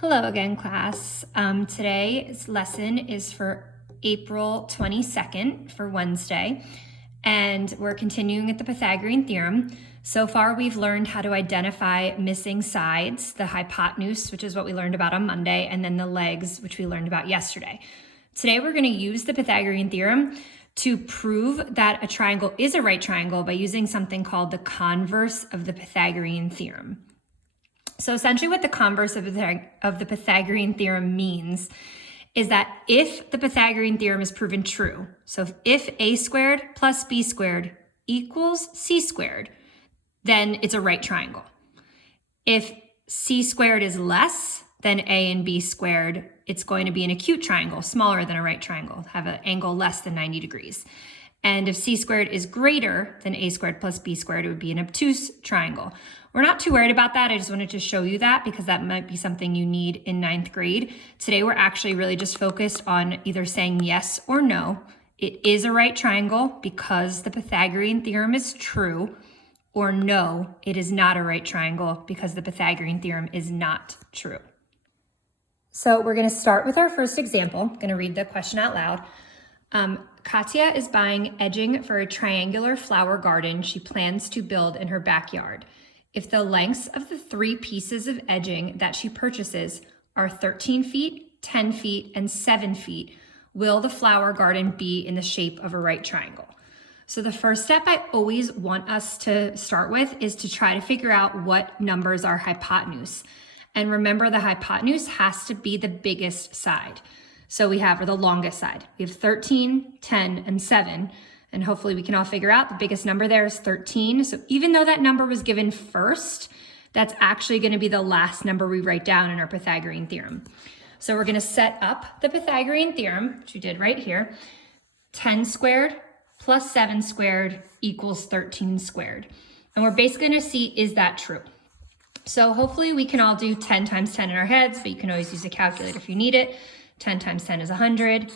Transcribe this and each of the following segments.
Hello again, class. Today's lesson is for April 22nd for Wednesday, and we're continuing with the Pythagorean Theorem. So far, we've learned how to identify missing sides, the hypotenuse, which is what we learned about on Monday, and then the legs, which we learned about yesterday. Today, we're going to use the Pythagorean Theorem to prove that a triangle is a right triangle by using something called the converse of the Pythagorean Theorem. So essentially what the converse of the Pythagorean theorem means is that if the Pythagorean theorem is proven true, so if a squared plus b squared equals c squared, then it's a right triangle. If c squared is less than a and b squared, it's going to be an acute triangle, smaller than a right triangle, have an angle less than 90 degrees. And if c squared is greater than a squared plus b squared, it would be an obtuse triangle. We're not too worried about that. I just wanted to show you that because that might be something you need in 9th grade. Today, we're actually really just focused on either saying yes or no. It is a right triangle because the Pythagorean theorem is true, or no, it is not a right triangle because the Pythagorean theorem is not true. So we're going to start with our first example. I'm going to read the question out loud. Katya is buying edging for a triangular flower garden she plans to build in her backyard. If the lengths of the 3 pieces of edging that she purchases are 13 feet, 10 feet, and 7 feet, will the flower garden be in the shape of a right triangle? So the first step I always want us to start with is to try to figure out what numbers are hypotenuse. And remember, the hypotenuse has to be the biggest side. So we have, or the longest side. We have 13, 10, and 7. And hopefully we can all figure out the biggest number there is 13. So even though that number was given first, that's actually going to be the last number we write down in our Pythagorean theorem. So we're going to set up the Pythagorean theorem, which we did right here. 10 squared plus 7 squared equals 13 squared. And we're basically going to see, is that true? So hopefully we can all do 10 times 10 in our heads, but you can always use a calculator if you need it. 10 times 10 is 100.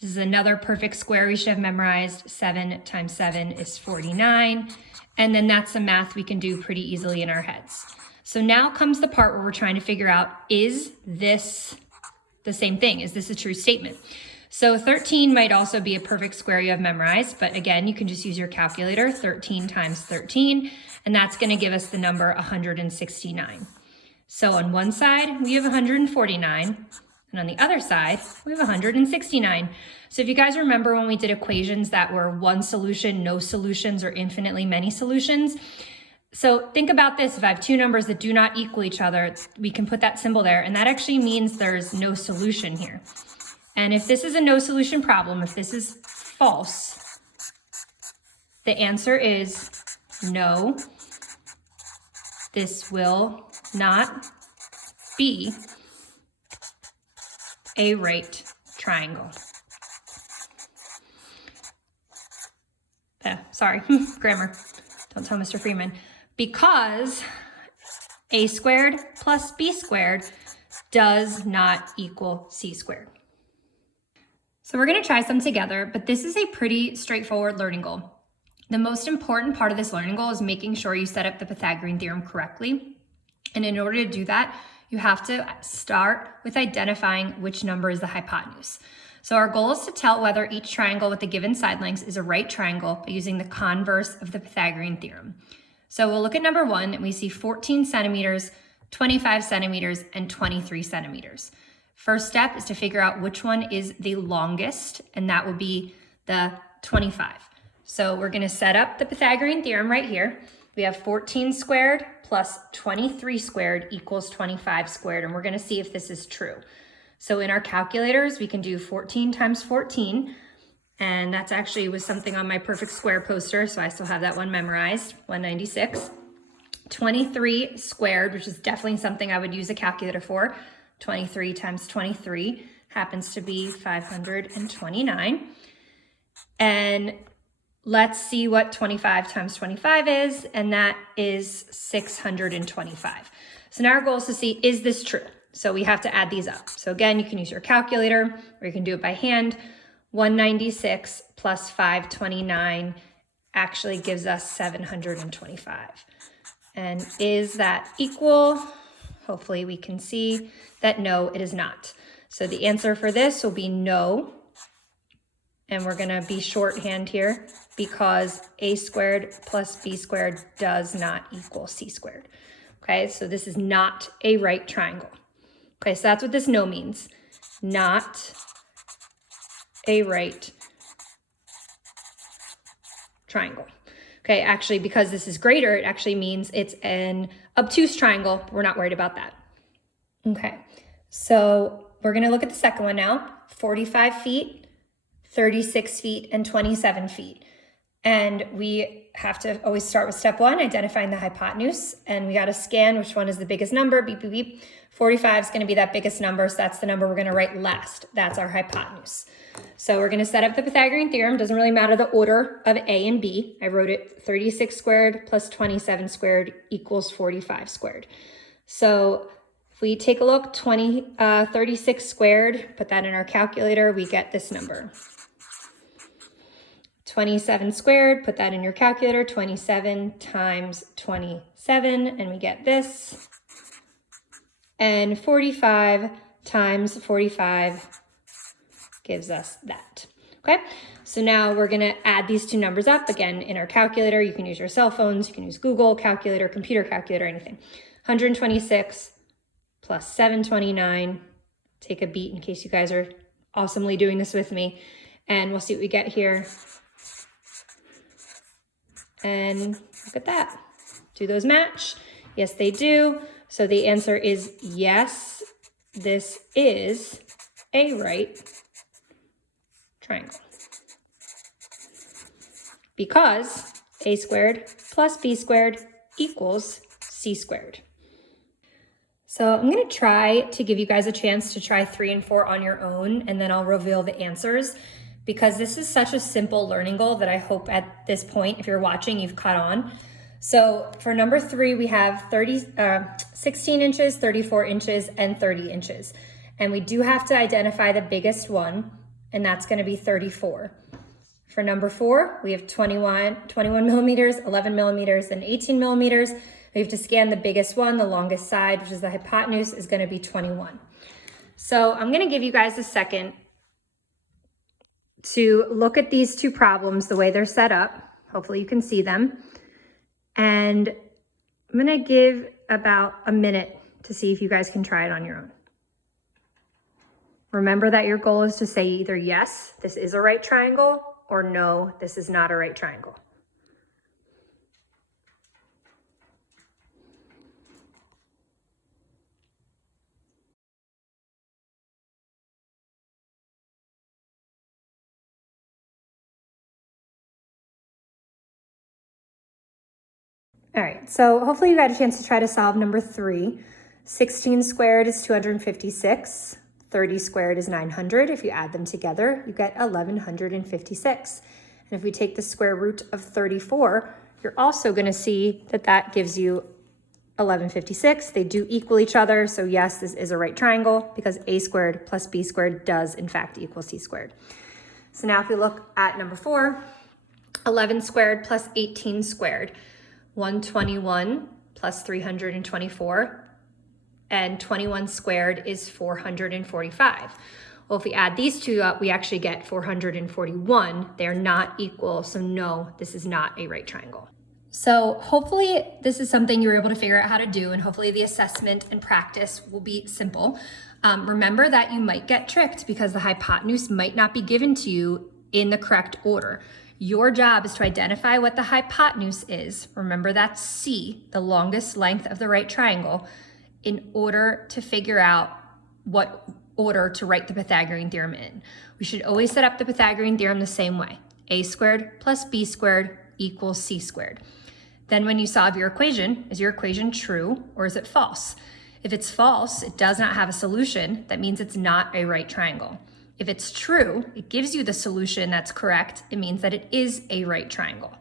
This is another perfect square we should have memorized. 7 times 7 is 49. And then that's some math we can do pretty easily in our heads. So now comes the part where we're trying to figure out, is this the same thing? Is this a true statement? So 13 might also be a perfect square you have memorized, but again, you can just use your calculator, 13 times 13, and that's going to give us the number 169. So on one side, we have 149. And on the other side, we have 169. So if you guys remember when we did equations that were one solution, no solutions, or infinitely many solutions. So think about this. If I have 2 numbers that do not equal each other, we can put that symbol there. And that actually means there's no solution here. And if this is a no solution problem, if this is false, the answer is no, this will not be a right triangle. Sorry, grammar. Don't tell Mr. Freeman. Because a squared plus b squared does not equal c squared. So we're going to try some together, but this is a pretty straightforward learning goal. The most important part of this learning goal is making sure you set up the Pythagorean theorem correctly. And in order to do that, you have to start with identifying which number is the hypotenuse. So our goal is to tell whether each triangle with the given side lengths is a right triangle by using the converse of the Pythagorean theorem. So we'll look at number 1 and we see 14 centimeters, 25 centimeters, and 23 centimeters. First step is to figure out which one is the longest, and that will be the 25. So we're going to set up the Pythagorean theorem right here. We have 14 squared plus 23 squared equals 25 squared, and we're going to see if this is true. So in our calculators, we can do 14 times 14, and that's actually was something on my perfect square poster, so I still have that one memorized, 196. 23 squared, which is definitely something I would use a calculator for. 23 times 23 happens to be 529. And let's see what 25 times 25 is, and that is 625. So now our goal is to see, is this true? So we have to add these up. So again, you can use your calculator, or you can do it by hand. 196 plus 529 actually gives us 725. And is that equal? hopefully we can see that no, it is not. So the answer for this will be no. And we're gonna be shorthand here because a squared plus b squared does not equal c squared. Okay, so this is not a right triangle. Okay, so that's what this no means. Not a right triangle. Okay, actually, because this is greater, it actually means it's an obtuse triangle. We're not worried about that. Okay, so we're gonna look at the second one now. 45 feet, 36 feet, and 27 feet. And we have to always start with step one, identifying the hypotenuse. And we gotta scan which one is the biggest number, beep, beep, beep. 45 is gonna be that biggest number, so that's the number we're gonna write last. That's our hypotenuse. So we're gonna set up the Pythagorean theorem. Doesn't really matter the order of A and B. I wrote it 36 squared plus 27 squared equals 45 squared. So if we take a look, 36 squared, put that in our calculator, we get this number. 27 squared, put that in your calculator, 27 times 27, and we get this. And 45 times 45 gives us that. Okay, so now we're gonna add these two numbers up. Again, in our calculator, you can use your cell phones, you can use Google calculator, computer calculator, anything. 126 plus 729. Take a beat in case you guys are awesomely doing this with me. And we'll see what we get here. And look at that. Do those match? Yes, they do. So the answer is yes, this is a right triangle. Because a squared plus b squared equals c squared. So I'm gonna try to give you guys a chance to try 3 and 4 on your own, and then I'll reveal the answers, because this is such a simple learning goal that I hope at this point, if you're watching, you've caught on. So for number 3, we have 16 inches, 34 inches, and 30 inches. And we do have to identify the biggest one, and that's gonna be 34. For number 4, we have 21 millimeters, 11 millimeters, and 18 millimeters. We have to scan the biggest one, the longest side, which is the hypotenuse, is gonna be 21. So I'm gonna give you guys a second to look at these two problems the way they're set up. Hopefully you can see them. And I'm gonna give about a minute to see if you guys can try it on your own. Remember that your goal is to say either yes, this is a right triangle, or no, this is not a right triangle. All right, so hopefully you got a chance to try to solve number 3. 16 squared is 256. 30 squared is 900. If you add them together, you get 1156. And if we take the square root of 34, you're also gonna see that that gives you 1156. They do equal each other, so yes, this is a right triangle because a squared plus b squared does in fact equal c squared. So now if we look at number 4, 11 squared plus 18 squared. 121 plus 324, and 21 squared is 445. Well, if we add these two up, we actually get 441. They're not equal, so no, this is not a right triangle. So hopefully this is something you're able to figure out how to do, and hopefully the assessment and practice will be simple. Remember that you might get tricked because the hypotenuse might not be given to you in the correct order. Your job is to identify what the hypotenuse is. Remember that's C, the longest length of the right triangle, in order to figure out what order to write the Pythagorean theorem in. We should always set up the Pythagorean theorem the same way. A squared plus b squared equals c squared. Then when you solve your equation, is your equation true or is it false? If it's false, it does not have a solution. That means it's not a right triangle. If it's true, it gives you the solution that's correct. It means that it is a right triangle.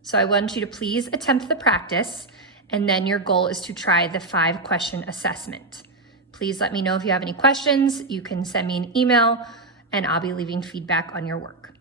So I want you to please attempt the practice, and then your goal is to try the 5-question assessment. Please let me know if you have any questions. You can send me an email, and I'll be leaving feedback on your work.